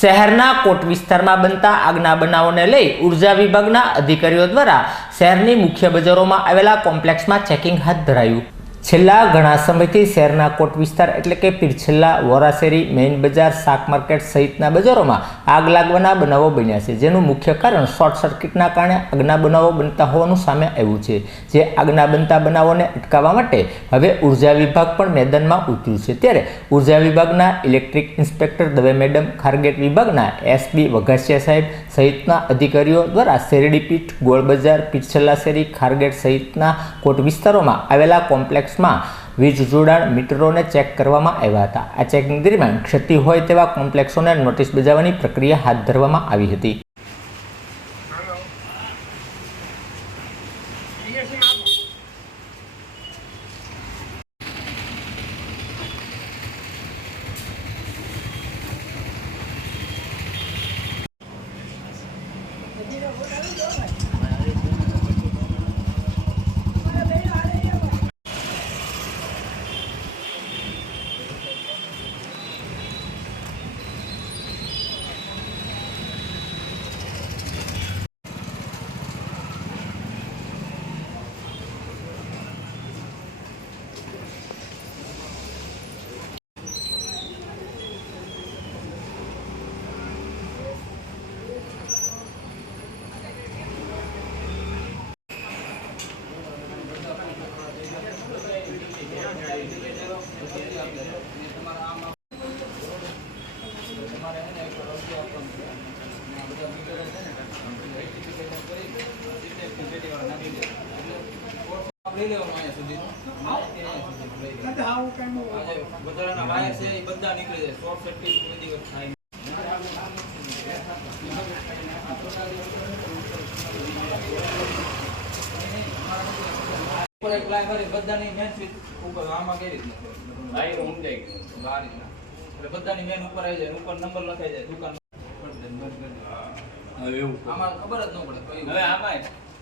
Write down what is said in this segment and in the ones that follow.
શહેરના કોટ વિસ્તારમાં બનતા આગના બનાવોને લઈ ઉર્જા વિભાગના અધિકારીઓ દ્વારા શહેરની મુખ્ય બજારોમાં આવેલા કોમ્પ્લેક્સમાં ચેકિંગ હાથ ધરાયું। છેલ્લા ઘણા સમયથી શહેરના કોટ વિસ્તાર એટલે કે પીરછેલ્લા, વોરાશેરી, મેઇન બજાર, શાક માર્કેટ સહિતના બજારોમાં આગ લાગવાના બનાવો બન્યા છે, જેનું મુખ્ય કારણ શોર્ટ સર્કિટના કારણે આગના બનાવો બનતા હોવાનું સામે આવ્યું છે। જે આગના બનતા બનાવોને અટકાવવા માટે હવે ઉર્જા વિભાગ પણ મેદાનમાં ઉતર્યું છે। ત્યારે ઉર્જા વિભાગના electric inspector Dave madam, Khargate વિભાગના એસબી વઘાસિયા સાહેબ સહિતના અધિકારીઓ દ્વારા શેરડીપીઠ, ગોળ બજાર, પીરછેલ્લા શેરી, ખારગેટ સહિતના કોટ વિસ્તારોમાં આવેલા કોમ્પ્લેક્સ વીજ જોડાણ મીટરોને ચેક કરવામાં આવ્યા હતા। આ ચેકિંગ દરમિયાન ક્ષતિ હોય તેવા કોમ્પ્લેક્સોને નોટિસ બજાવવાની પ્રક્રિયા હાથ ધરવામાં આવી હતી।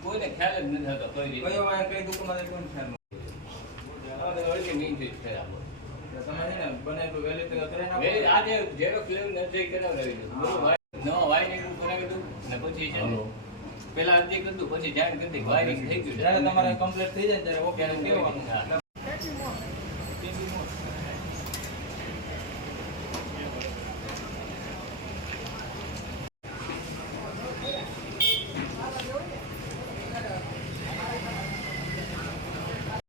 કોઈને ખ્યાલ જ નથી થતો કયો વાયર કઈ દુકાનમાં કોઈને ખ્યાલ નથી અળકી મેઇન ચીજ છે તમે છે ને બને તો વેલી તો કરે ના વેલી આજે ઝેરોક્સ લેવું નથી કરાવી દીધું નવો વાયરિંગ કરાવી દીધું ને પછી છે પેલા અરજી કરી દીધું પછી જાણ કરી દીધી વાયરિંગ થઈ ગયું જ્યારે તમારે કમ્પ્લીટ થઈ જાય ત્યારે ઓકે કેવાનું